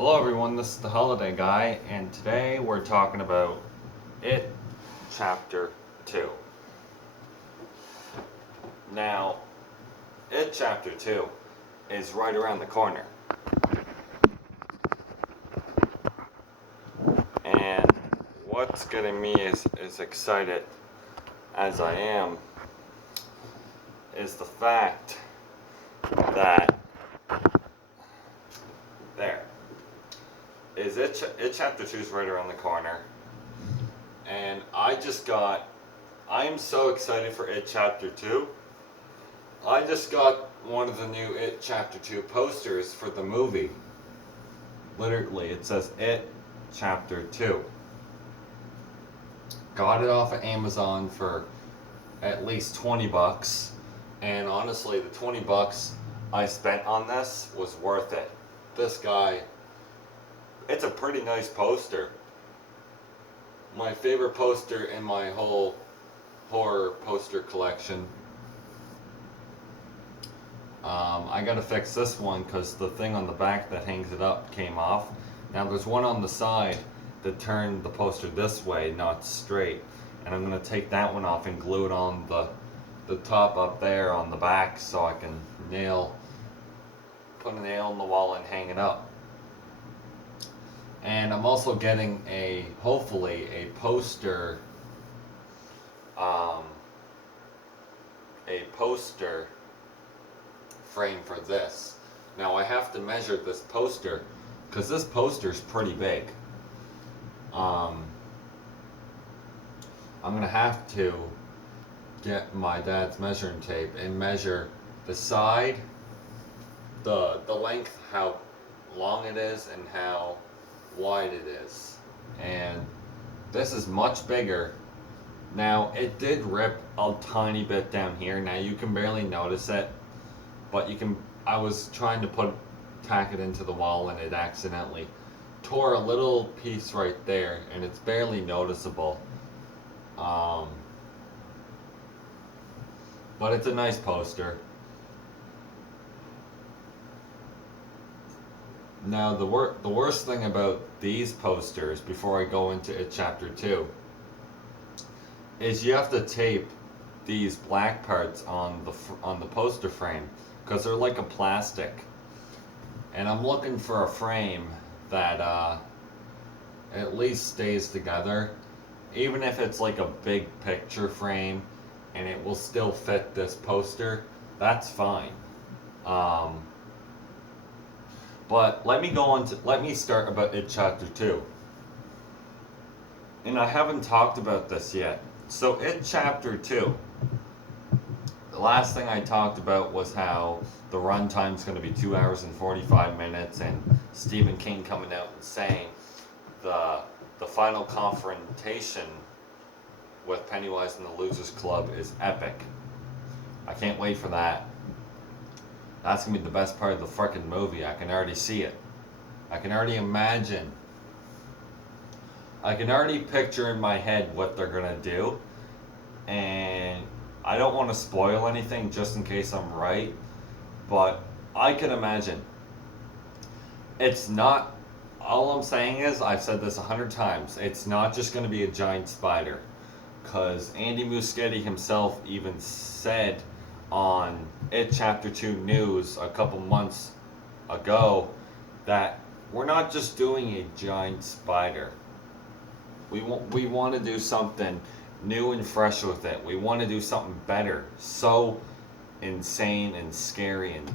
Hello everyone, this is the Holiday Guy, and today we're talking about It Chapter 2. Now, It Chapter 2 is right around the corner. And what's getting me as excited as I am is the fact that It Chapter 2 is right around the corner. And I am so excited for It Chapter 2. I just got one of the new It Chapter 2 posters for the movie. Literally, it says It Chapter 2. Got it off of Amazon for at least 20 bucks. And honestly, the 20 bucks I spent on this was worth it. This guy, it's a pretty nice poster. My favorite poster in my whole horror poster collection. I gotta fix this one because the thing on the back that hangs it up came off. Now there's one on the side that turned the poster this way, not straight. And I'm gonna take that one off and glue it on the top up there on the back so I can put a nail in the wall and hang it up. And I'm also getting hopefully a poster frame for this. Now I have to measure this poster because this poster is pretty big. I'm gonna have to get my dad's measuring tape and measure the side, the length, how long it is, and how wide it is. And this is much bigger. Now it did rip a tiny bit down here. Now you can barely notice it, but I was trying to tack it into the wall and it accidentally tore a little piece right there, and it's barely noticeable. But it's a nice poster. Now the worst thing about these posters, before I go into It Chapter 2, is you have to tape these black parts on the poster frame because they're like a plastic. And I'm looking for a frame that at least stays together, even if it's like a big picture frame and it will still fit this poster. That's fine. But let me start about It Chapter 2. And I haven't talked about this yet. So It Chapter 2, the last thing I talked about was how the runtime's going to be 2 hours and 45 minutes, and Stephen King coming out and saying the final confrontation with Pennywise and the Losers Club is epic. I can't wait for that. That's going to be the best part of the fucking movie. I can already see it. I can already imagine. I can already picture in my head what they're going to do. And I don't want to spoil anything just in case I'm right. But I can imagine. It's not... All I'm saying is, I've said this 100 times, it's not just going to be a giant spider. Because Andy Muschietti himself even said on It Chapter 2 News a couple months ago that we're not just doing a giant spider. We want to do something new and fresh with it. We want to do something better. So insane and scary and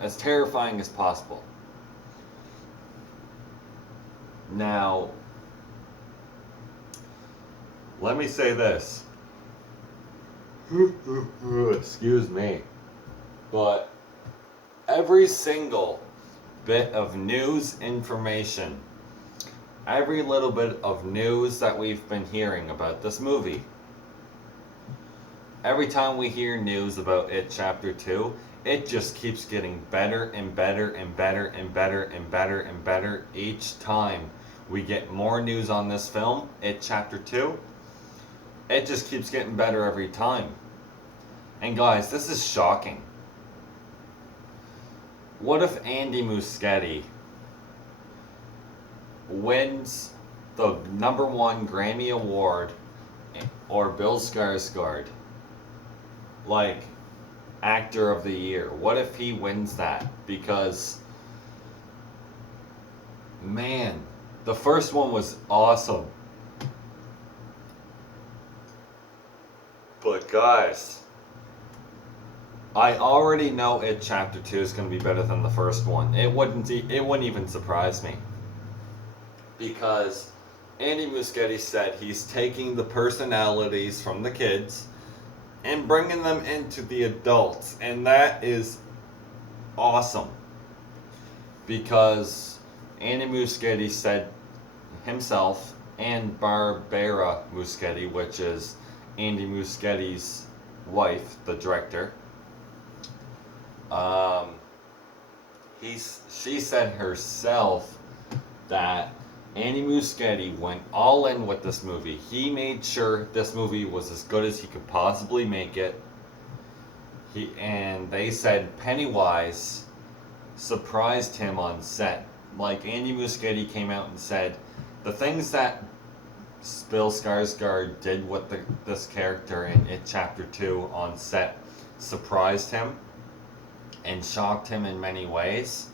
as terrifying as possible. Now, let me say this. Excuse me. But every single bit of news information, every little bit of news that we've been hearing about this movie, every time we hear news about It Chapter 2, it just keeps getting better and better and better and better and better and better each time we get more news on this film, It Chapter 2. It just keeps getting better every time. And guys, this is shocking. What if Andy Muschietti wins the #1 Grammy Award, or Bill Skarsgård, like, Actor of the Year? What if he wins that? Because, man, the first one was awesome. But guys, I already know It Chapter 2 is going to be better than the first one. It wouldn't even surprise me. Because Andy Muschietti said he's taking the personalities from the kids and bringing them into the adults. And that is awesome. Because Andy Muschietti said himself, and Barbara Muschietti, which is Andy Muschietti's wife, the director, she said herself that Andy Muschietti went all in with this movie. He made sure this movie was as good as he could possibly make it. And they said Pennywise surprised him on set. Like, Andy Muschietti came out and said the things that Bill Skarsgård did with this character in It Chapter 2 on set surprised him and shocked him in many ways.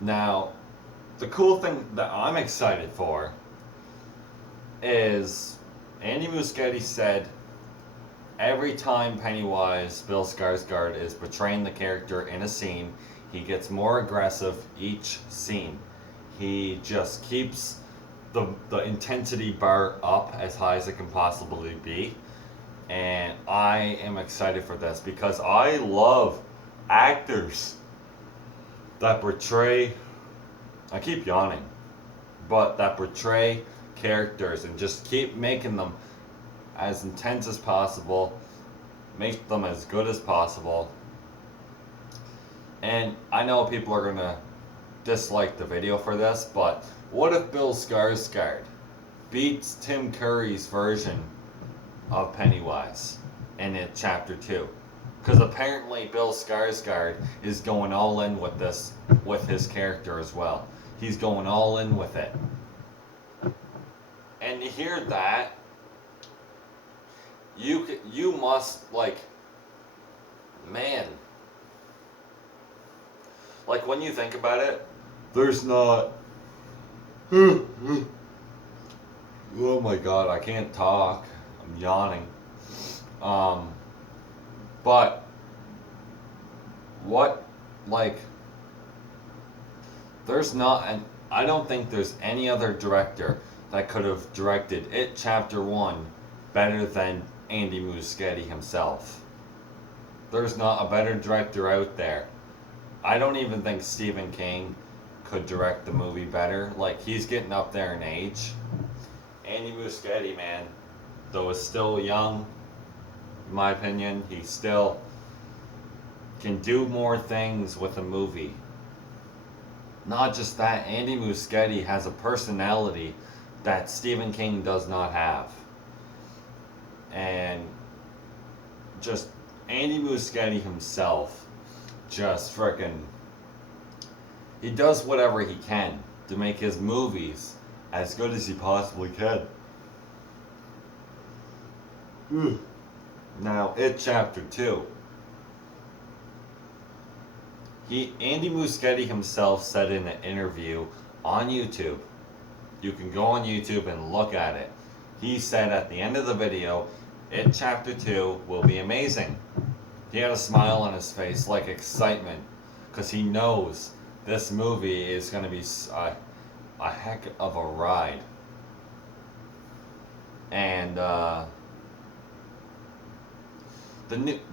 Now, the cool thing that I'm excited for is Andy Muschietti said every time Pennywise, Bill Skarsgård, is portraying the character in a scene, he gets more aggressive each scene. He just keeps the intensity bar up as high as it can possibly be. And I am excited for this because I love actors that portray, I keep yawning, but that portray characters and just keep making them as intense as possible, make them as good as possible. And I know people are going to dislike the video for this, but what if Bill Skarsgård beats Tim Curry's version of Pennywise in It Chapter 2? Because apparently Bill Skarsgård is going all in with this, with his character as well. He's going all in with it. And to hear that, you must, like, man, like, when you think about it, there's not, oh my god, I can't talk, I'm yawning. But what, like, there's not, and I don't think there's any other director that could have directed It Chapter 1 better than Andy Muschietti himself. There's not a better director out there. I don't even think Stephen King could direct the movie better. Like, he's getting up there in age. Andy Muschietti, man, though is still young, in my opinion, he still can do more things with a movie. Not just that, Andy Muschietti has a personality that Stephen King does not have. And just Andy Muschietti himself, just frickin', he does whatever he can to make his movies as good as he possibly can. Now, It Chapter 2. Andy Muschietti himself said in an interview on YouTube, you can go on YouTube and look at it. He said at the end of the video, It Chapter 2 will be amazing. He had a smile on his face, like excitement, because he knows this movie is going to be a heck of a ride. And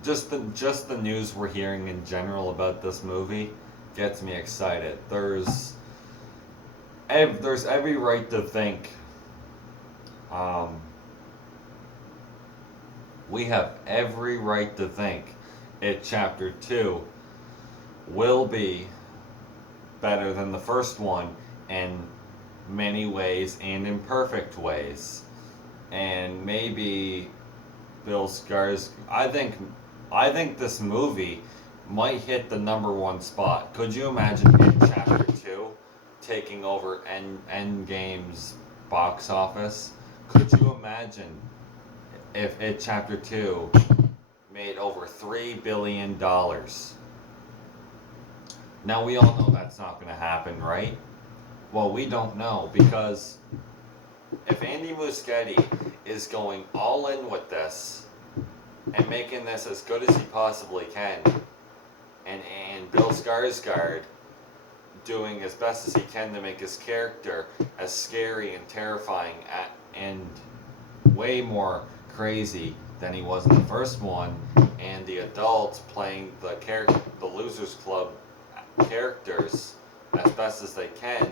just the news we're hearing in general about this movie gets me excited. There's every right to think we have every right to think It Chapter 2 will be better than the first one in many ways and in perfect ways. And maybe Bill Skarsgård, I think this movie might hit the #1 spot. Could you imagine It Chapter 2 taking over Endgame's box office? Could you imagine if It Chapter 2 made over $3 billion? Now, we all know that's not going to happen, right? Well, we don't know, because if Andy Muschietti is going all in with this and making this as good as he possibly can, and Bill Skarsgård doing as best as he can to make his character as scary and terrifying and way more crazy than he was in the first one, and the adults playing the Losers Club characters as best as they can,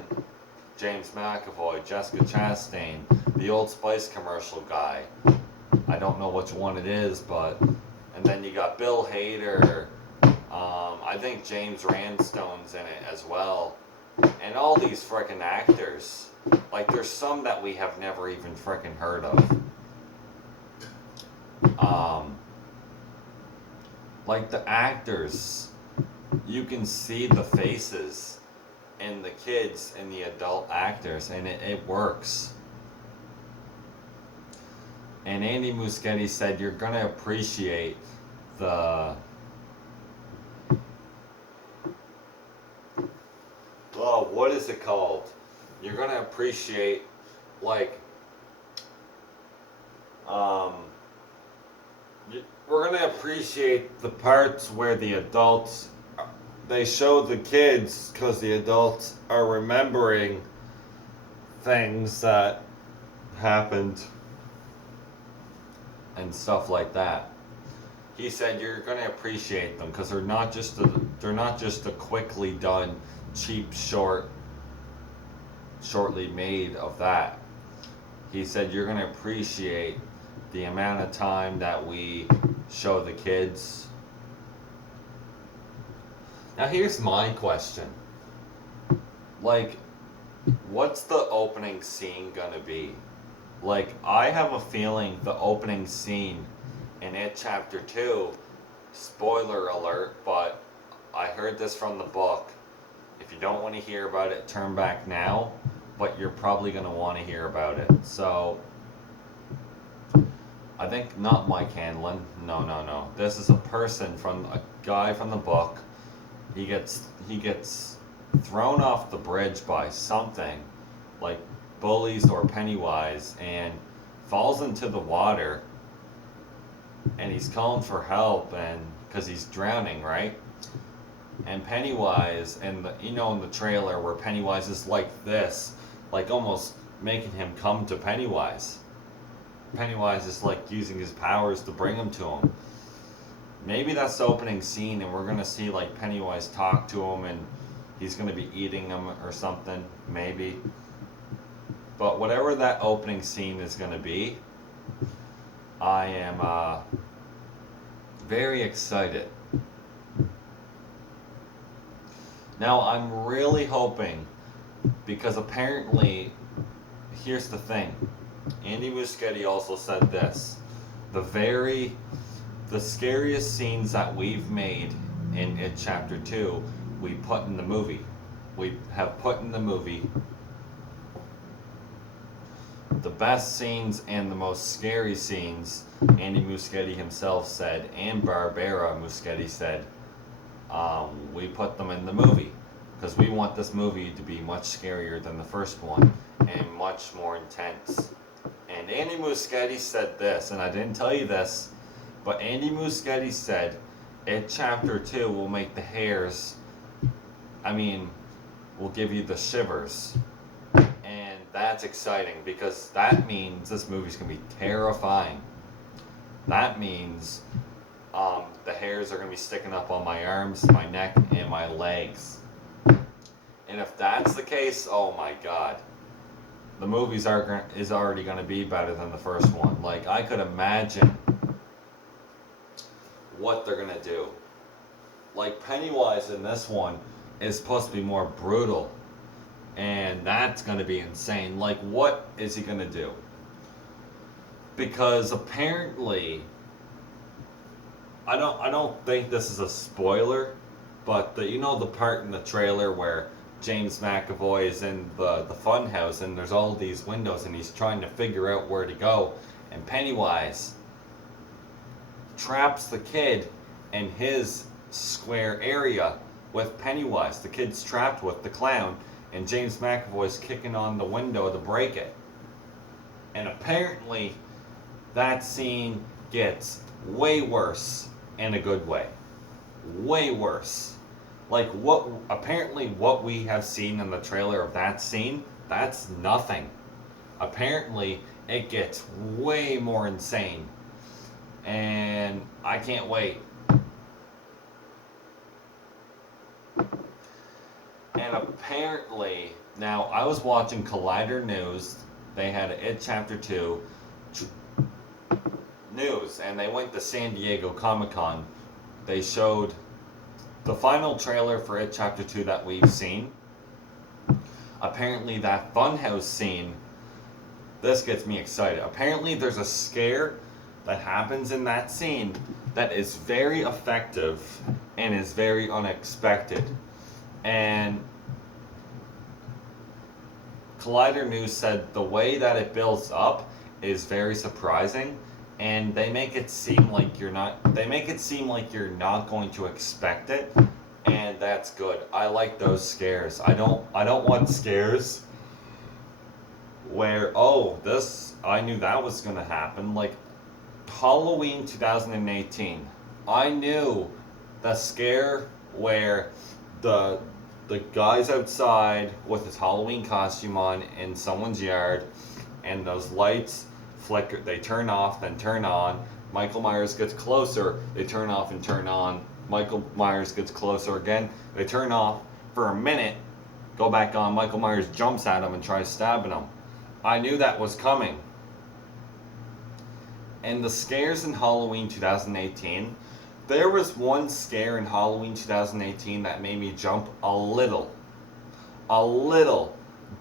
James McAvoy, Jessica Chastain, the Old Spice commercial guy, I don't know which one it is, and then you got Bill Hader, I think James Randstone's in it as well, and all these frickin' actors. Like, there's some that we have never even frickin' heard of. Like, the actors, you can see the faces in the kids and the adult actors, and it works. And Andy Muschietti said you're going to appreciate the... Oh, what is it called? You're going to appreciate, like... we're going to appreciate the parts where the adults... They show the kids, because the adults are remembering things that happened and stuff like that. He said you're going to appreciate them because they're not just a quickly done, cheap, shortly made of that. He said you're going to appreciate the amount of time that we show the kids. Now here's my question. Like, what's the opening scene gonna be? Like, I have a feeling the opening scene in It Chapter 2, spoiler alert, but I heard this from the book. If you don't want to hear about it, turn back now, but you're probably gonna want to hear about it. So, I think not Mike Hanlon. No. This is a guy from the book. He gets thrown off the bridge by something, like bullies or Pennywise, and falls into the water, and he's calling for help, and because he's drowning, right? And Pennywise, and in the trailer where Pennywise is like this, like almost making him come to Pennywise. Pennywise is like using his powers to bring him to him. Maybe that's the opening scene, and we're gonna see like Pennywise talk to him, and he's gonna be eating him or something, maybe. But whatever that opening scene is gonna be, I am very excited. Now I'm really hoping, because apparently, here's the thing. Andy Muschietti also said this: the scariest scenes that we've made in It Chapter 2, we put in the movie. We have put in the movie. The best scenes and the most scary scenes, Andy Muschietti himself said, and Barbara Muschietti said, we put them in the movie. Because we want this movie to be much scarier than the first one, and much more intense. And Andy Muschietti said this, and I didn't tell you this, but Andy Muschietti said, It Chapter 2 will make the hairs, will give you the shivers. And that's exciting, because that means this movie's going to be terrifying. That means the hairs are going to be sticking up on my arms, my neck, and my legs. And if that's the case, oh my god. The movies is already going to be better than the first one. Like, I could imagine what they're going to do. Like, Pennywise in this one is supposed to be more brutal. And that's going to be insane. Like, what is he going to do? Because apparently, I don't think this is a spoiler, but the part in the trailer where James McAvoy is in the fun house and there's all these windows and he's trying to figure out where to go, and Pennywise traps the kid in his square area with Pennywise. The kid's trapped with the clown, and James McAvoy's kicking on the window to break it. And apparently, that scene gets way worse in a good way. Way worse. Like what we have seen in the trailer of that scene, that's nothing. Apparently, it gets way more insane. And I can't wait. And apparently, now I was watching Collider News. They had It Chapter 2 news, and they went to San Diego Comic Con. They showed the final trailer for It Chapter 2 that we've seen. Apparently, that funhouse scene, this gets me excited. Apparently, there's a scare that happens in that scene that is very effective and is very unexpected. And Collider News said the way that it builds up is very surprising, and they make it seem like you're not going to expect it, and that's good. I like those scares. I don't want scares where I knew that was going to happen. Like Halloween 2018, I knew the scare where the guy's outside with his Halloween costume on in someone's yard, and those lights flicker, they turn off, then turn on. Michael Myers gets closer, they turn off and turn on. Michael Myers gets closer again, they turn off for a minute, go back on. Michael Myers jumps at him and tries stabbing him. I knew that was coming. And the scares in Halloween 2018, there was one scare in Halloween 2018 that made me jump a little,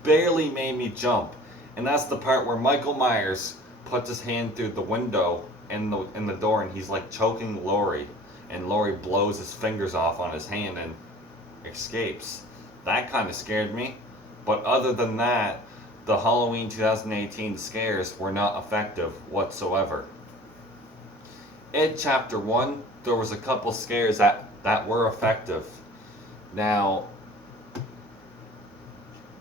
barely made me jump, and that's the part where Michael Myers puts his hand through the window in the door, and he's like choking Laurie, and Laurie blows his fingers off on his hand and escapes. That kind of scared me, but other than that, the Halloween 2018 scares were not effective whatsoever. It Chapter 1, there was a couple scares that were effective. Now,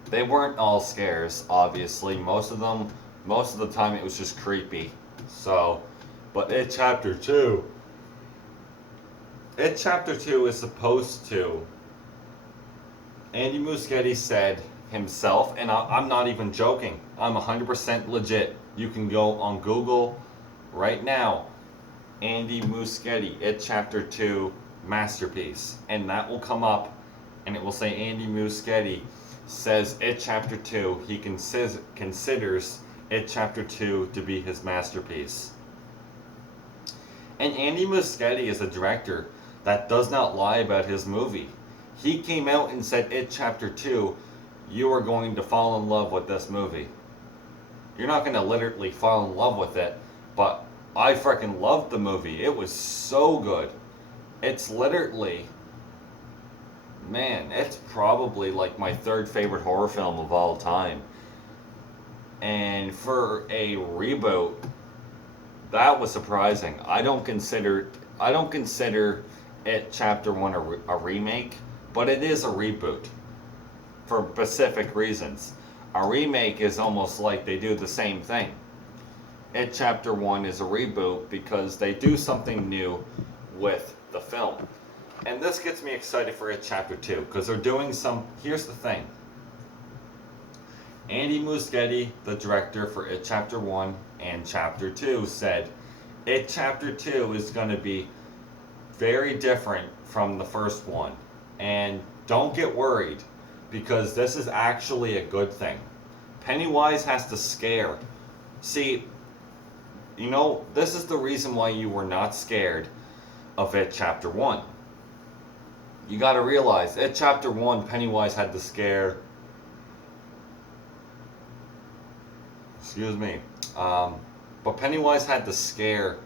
they weren't all scares, obviously. Most of the time it was just creepy. So, but It Chapter 2 is supposed to, Andy Muschietti said himself, and I'm not even joking, I'm 100% legit. You can go on Google right now, Andy Muschietti, It Chapter 2 masterpiece, and that will come up, and it will say Andy Muschietti says It Chapter 2, he considers It Chapter 2 to be his masterpiece. And Andy Muschietti is a director that does not lie about his movie. He came out and said It Chapter 2, you are going to fall in love with this movie. You're not going to literally fall in love with it, but I freaking loved the movie. It was so good. It's literally, man, it's probably like my third favorite horror film of all time. And for a reboot, that was surprising. I don't consider It Chapter 1 a remake, but it is a reboot for specific reasons. A remake is almost like they do the same thing. It Chapter 1 is a reboot because they do something new with the film. And this gets me excited for It Chapter 2 because they're doing here's the thing. Andy Muschietti, the director for It Chapter 1 and Chapter 2, said It Chapter 2 is going to be very different from the first one. And don't get worried, because this is actually a good thing. Pennywise has to scare. See, this is the reason why you were not scared of It Chapter 1. You gotta realize, It Chapter 1, Pennywise had to scare... Excuse me. But Pennywise had to scare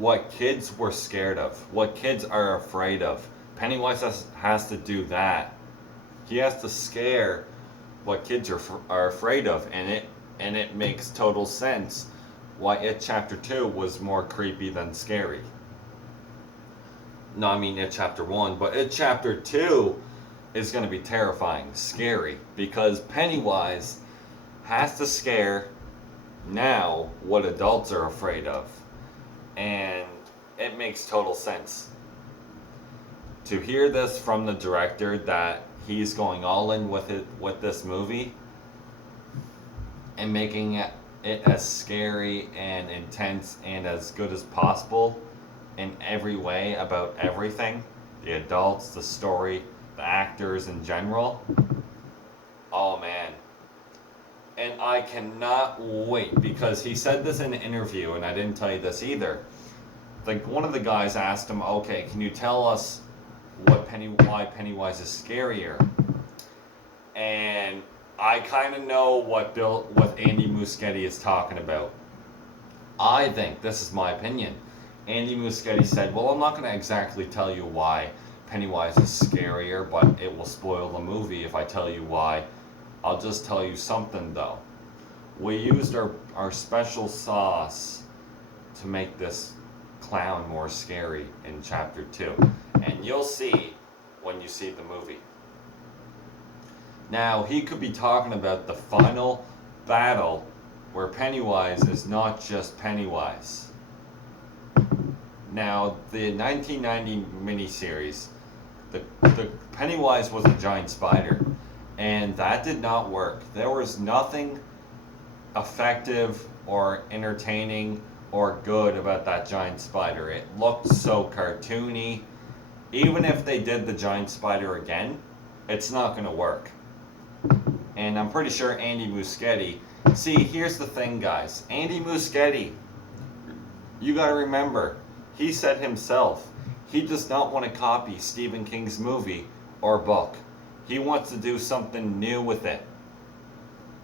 what kids were scared of, what kids are afraid of. Pennywise has to do that. He has to scare what kids are afraid of, and it makes total sense why It Chapter 2 was more creepy than scary. No, I mean It Chapter 1, but It Chapter 2 is going to be terrifying, scary, because Pennywise has to scare now what adults are afraid of. And it makes total sense. To hear this from the director that he's going all in with this movie and making it as scary and intense and as good as possible in every way about everything, the adults, the story, the actors in general. Oh man. And I cannot wait, because he said this in an interview, and I didn't tell you this either. Like, one of the guys asked him, okay, can you tell us why Pennywise is scarier? And I kind of know what Andy Muschietti is talking about. I think, this is my opinion, Andy Muschietti said, well, I'm not going to exactly tell you why Pennywise is scarier, but it will spoil the movie if I tell you why. I'll just tell you something though. We used our special sauce to make this clown more scary in Chapter 2. And you'll see when you see the movie. Now, he could be talking about the final battle where Pennywise is not just Pennywise. Now, the 1990 miniseries, the Pennywise was a giant spider. And that did not work. There was nothing effective or entertaining or good about that giant spider. It looked so cartoony. Even if they did the giant spider again, it's not going to work. And I'm pretty sure Andy Muschietti... See, here's the thing, guys. Andy Muschietti, you got to remember, he said himself, he does not want to copy Stephen King's movie or book. He wants to do something new with it.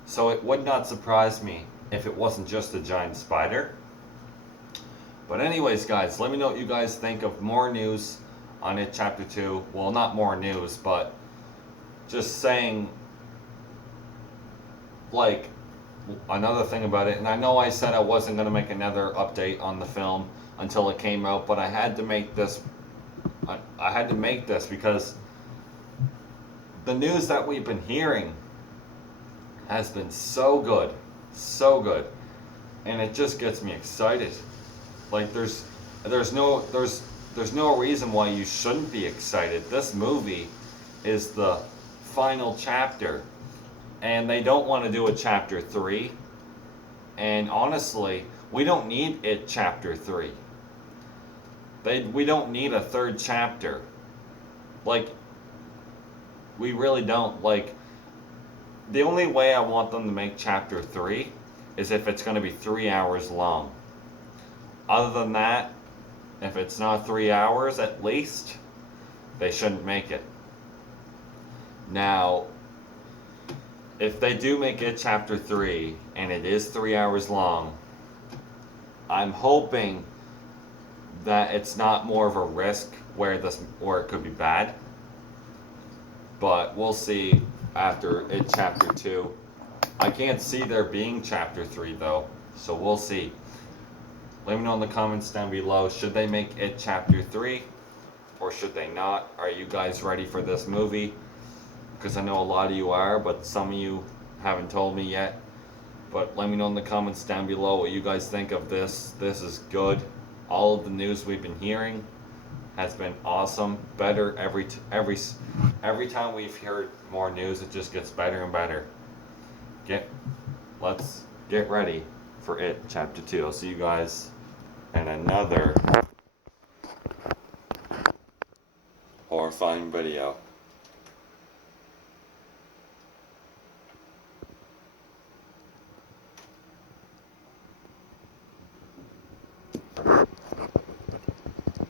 So it would not surprise me if it wasn't just a giant spider. But anyways, guys, let me know what you guys think of more news on It Chapter 2. Well, not more news, but just saying, like, another thing about it. And I know I said I wasn't going to make another update on the film until it came out, but I had to make this. I had to make this because the news that we've been hearing has been so good, and it just gets me excited. Like there's no reason why you shouldn't be excited. This movie is the final chapter, and they don't want to do a Chapter 3. And honestly, we don't need It Chapter 3. We don't need a third chapter. Like, we really don't. Like, the only way I want them to make Chapter 3 is if it's going to be 3 hours long. Other than that, if it's not 3 hours at least, they shouldn't make it. Now, if they do make it Chapter 3 and it is 3 hours long, I'm hoping that it's not more of a risk where it could be bad. But we'll see after It Chapter 2. I can't see there being Chapter 3 though, so we'll see. Let me know in the comments down below, should they make It Chapter 3 or should they not? Are you guys ready for this movie? Because I know a lot of you are, but some of you haven't told me yet. But let me know in the comments down below what you guys think of this. This is good. All of the news we've been hearing has been awesome. Better every time we've heard more news, it just gets better and better. Let's get ready for It Chapter 2. I'll see you guys in another horrifying video.